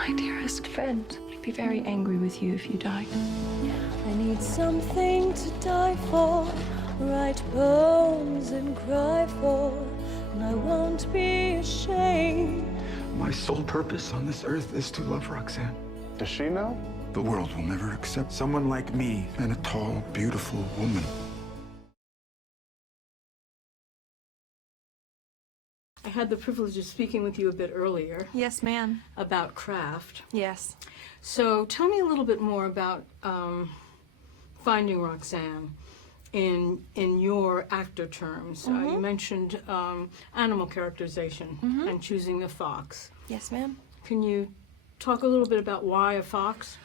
my dearest friend. I'd be very angry with you if you died. I need something to die for, write poems and cry for, and I won't be ashamed. My sole purpose on this earth is to love Roxanne. Does she know? The world will never accept someone like me and a tall, beautiful woman. I had the privilege of speaking with you a bit earlier. Yes, ma'am. About craft. Yes. So tell me a little bit more about finding Roxanne in your actor terms. You mentioned animal characterization and choosing the fox. Yes, ma'am. Can you talk a little bit about why a fox?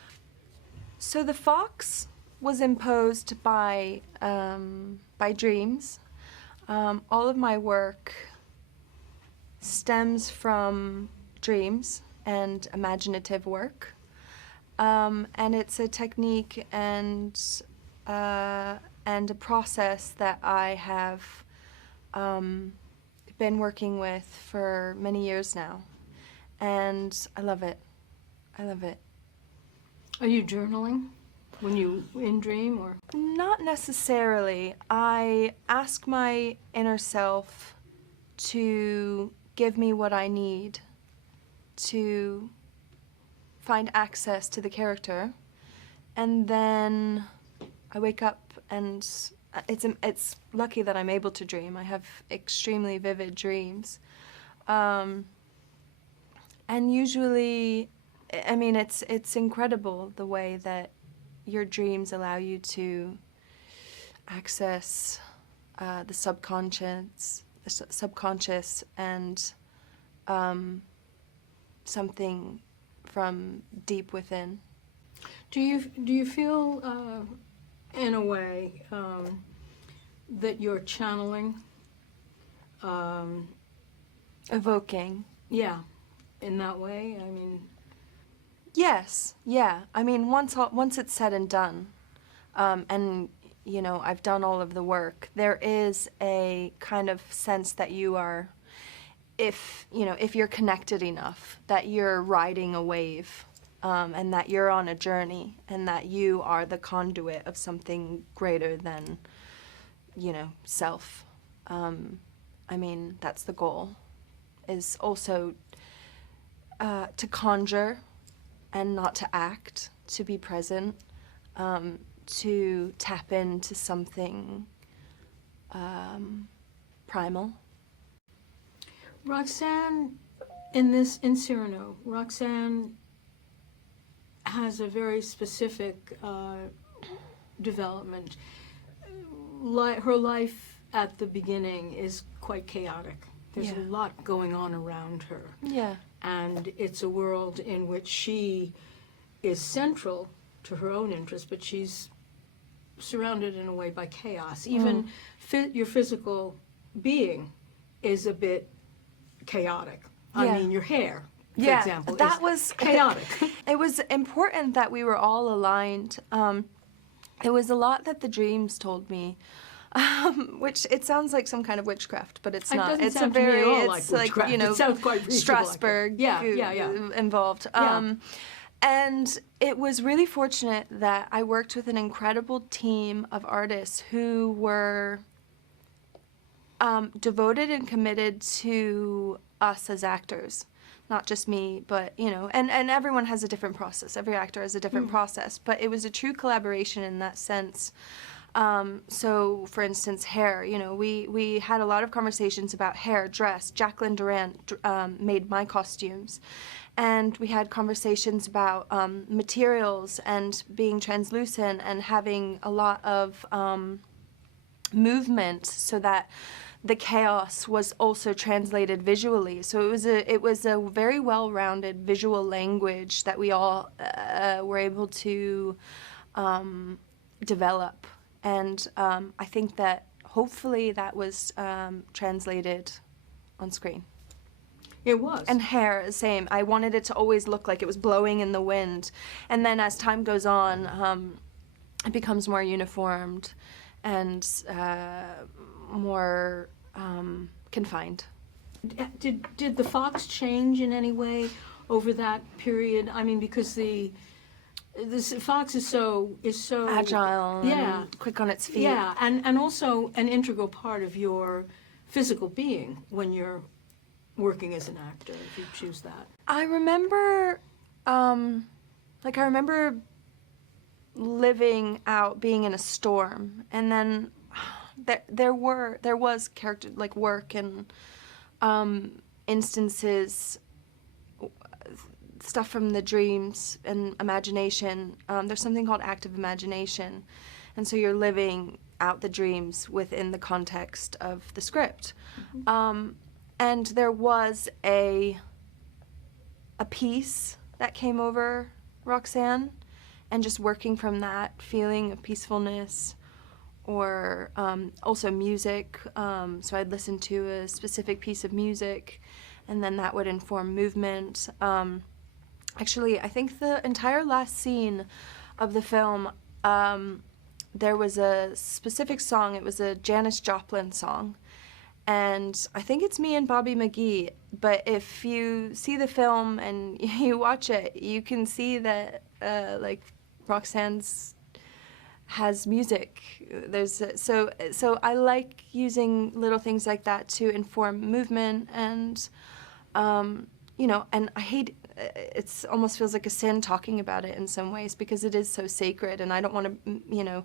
So the fox was imposed by dreams. All of my work stems from dreams and imaginative work. And it's a technique and a process that I have been working with for many years now. And I love it. I love it. Are you journaling when you in dream or? Not necessarily. I ask my inner self to give me what I need to find access to the character, and then I wake up and it's lucky that I'm able to dream. I have extremely vivid dreams. And usually, I mean, it's incredible the way that your dreams allow you to access the subconscious and something from deep within. Do you feel in a way that you're channeling? Evoking. Yeah, in that way. I mean. Yes. Yeah. I mean, once it's said and done, and you know, I've done all of the work, there is a kind of sense that you are, if you're connected enough, that you're riding a wave, and that you're on a journey, and that you are the conduit of something greater than, self. I mean, that's the goal, is also to conjure and not to act, to be present, to tap into something primal. Roxanne, in CYRANO, Roxanne has a very specific development. Her life at the beginning is quite chaotic. There's a lot going on around her. Yeah. And it's a world in which she is central to her own interests, but she's surrounded in a way by chaos. Even your physical being is a bit chaotic. I mean, your hair, for example, that is was chaotic. It was important that we were all aligned. It was a lot that the dreams told me, which it sounds like some kind of witchcraft, but it's not. Doesn't it's sound a to me very, at all it's like like, it sounds quite reasonable, Strasbourg involved. Yeah. And it was really fortunate that I worked with an incredible team of artists who were devoted and committed to us as actors. Not just me, but, and everyone has a different process. Every actor has a different process, but it was a true collaboration in that sense. So, for instance, hair, we had a lot of conversations about hair, dress. Jacqueline Durant made my costumes. And we had conversations about materials and being translucent and having a lot of movement so that the chaos was also translated visually. So it was a very well-rounded visual language that we all were able to develop. And I think that hopefully that was translated on screen. It was. And hair, same. I wanted it to always look like it was blowing in the wind. And then as time goes on, it becomes more uniformed and more confined. Did the fox change in any way, over that period? I mean, because this Fox is so Agile, yeah, and quick on its feet. yeah, and also an integral part of your physical being when you're working as an actor, if you choose that. I remember, I remember living out, being in a storm, and then there was character, like work and instances, stuff from the dreams and imagination. There's something called active imagination, and so you're living out the dreams within the context of the script. And there was a peace that came over Roxanne, and just working from that feeling of peacefulness, or also music. So I'd listen to a specific piece of music, and then that would inform movement. Actually, I think the entire last scene of the film, there was a specific song. It was a Janis Joplin song. And I think it's me and Bobby McGee, but if you see the film and you watch it, you can see that, Roxanne's has music. So I like using little things like that to inform movement, and, and I hate, it almost feels like a sin talking about it in some ways, because it is so sacred, and I don't want to,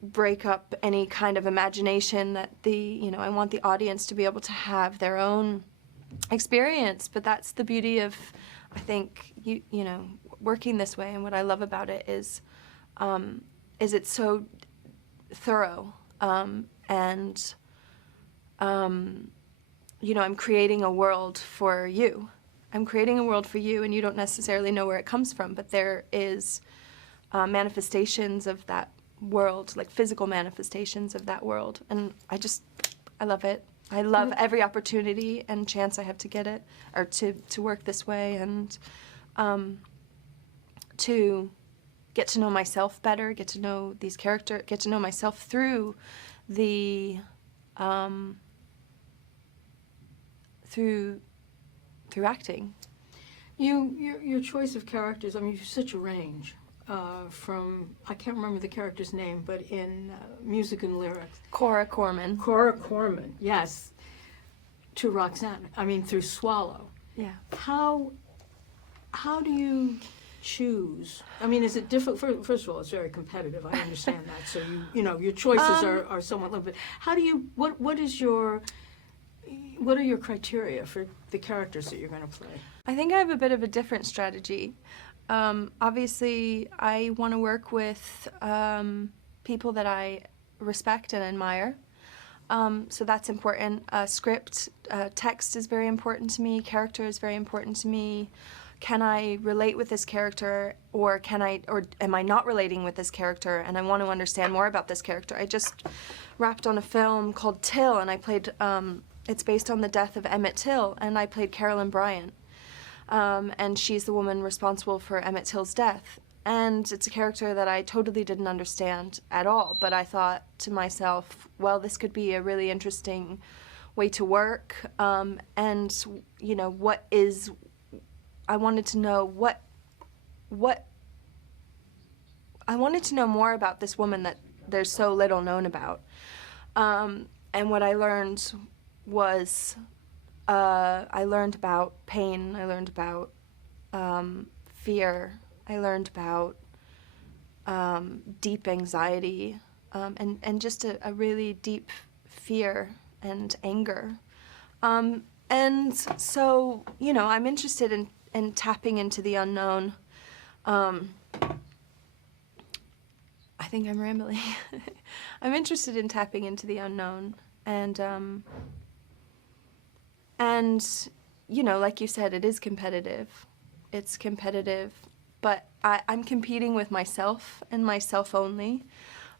break up any kind of imagination that I want the audience to be able to have their own experience. But that's the beauty of, I think, working this way, and what I love about it is it's so thorough, and I'm creating a world for you. I'm creating a world for you, and you don't necessarily know where it comes from, but there is manifestations of that world, like physical manifestations of that world, and I love it. I love every opportunity and chance I have to get it, or to work this way, and to get to know myself better, get to know these characters, get to know myself through the through acting. Your choice of characters, I mean, you have such a range. From, I can't remember the character's name, but in Music and Lyrics. Cora Corman. Cora Corman, yes. To Roxanne, I mean, through Swallow. Yeah. How do you choose? I mean, is it difficult? First of all, it's very competitive. I understand that. So your choices are somewhat limited. How do you? What are your criteria for the characters that you're going to play? I think I have a bit of a different strategy. Obviously, I want to work with people that I respect and admire. So that's important. Script, text is very important to me. Character is very important to me. Can I relate with this character, or am I not relating with this character, and I want to understand more about this character? I just wrapped on a film called Till, and I played, it's based on the death of Emmett Till, and I played Carolyn Bryant. And she's the woman responsible for Emmett Till's death. And it's a character that I totally didn't understand at all, but I thought to myself, well, this could be a really interesting way to work. And, I wanted to know I wanted to know more about this woman that there's so little known about. And what I learned was, I learned about pain, I learned about fear, I learned about deep anxiety, and just a really deep fear and anger. And so, I'm interested in tapping into the unknown. I think I'm rambling. I'm interested in tapping into the unknown, and like you said, it is competitive. It's competitive, but I'm competing with myself and myself only,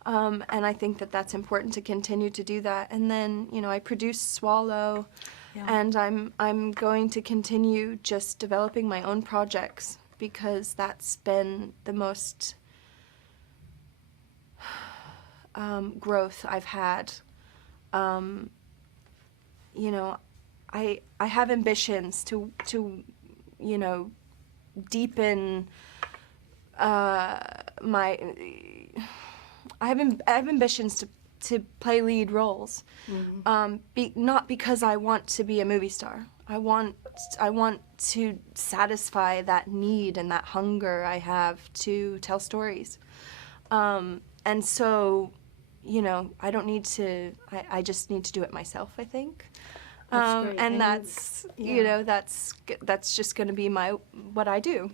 and I think that that's important to continue to do that. And then, I produced Swallow, and I'm going to continue just developing my own projects, because that's been the most growth I've had. I have ambitions to you know, deepen my. I have ambitions to play lead roles, not because I want to be a movie star. I want to satisfy that need and that hunger I have to tell stories, and so, you know, I don't need to. I just need to do it myself, I think. That's great. And that's, you know, that's just going to be what I do.